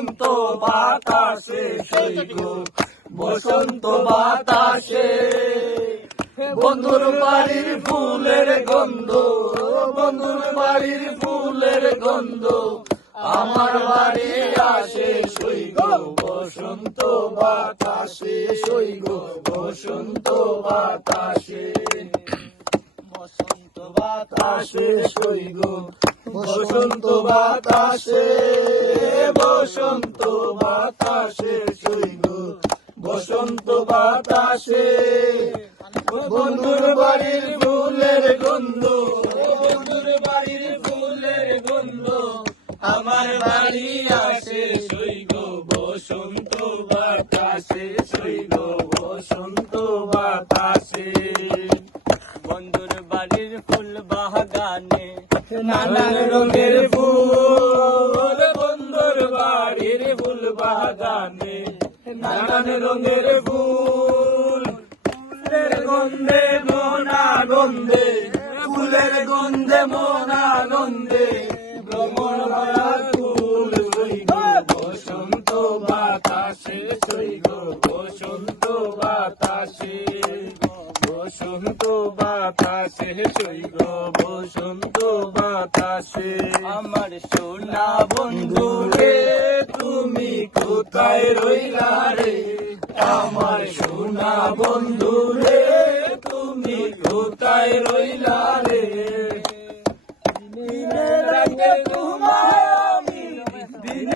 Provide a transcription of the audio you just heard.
বসন্ত বাতাসে সই গো বসন্ত বাতাসে বন্ধুর বাড়ির ফুলের গন্ধ বন্ধুর বাড়ির ফুলের গন্ধ আমার বাড়ি আসে সই গো বসন্ত বাতাসে সই গো বসন্ত বাতাসে বসন্ত বাতাসে সই গো বসন্ত বাতাসে বসন্ত বাতাসে সই গো বসন্ত বাতাসে বন্ধুর বাড়ির ফুলের গন্ধ বন্ধুর বাড়ির ফুলের গন্ধ আমার বাড়ি আসে সই গো বসন্ত বাতাসে সই গো বসন্ত বাতাসে বন্ধুর বাড়ির ফুল বাগানে নানান রঙের ফুল বন্ধুর বাড়ির ফুল বাগানে নানান রঙের ফুল ফুলের গন্ধে মনা গন্ধে ফুলের গন্ধে মনা গন্ধে ভ্রমণ ভরা ফুল সই গো বসন্ত বাতাসে সই গো বসন্ত বাতাসে বসন্ত বাতাসে সই গো বসন্ত বাতাসে আমার সোনা বন্ধু রে তুমি কোথায় রইলা রে আমার সোনা বন্ধু রে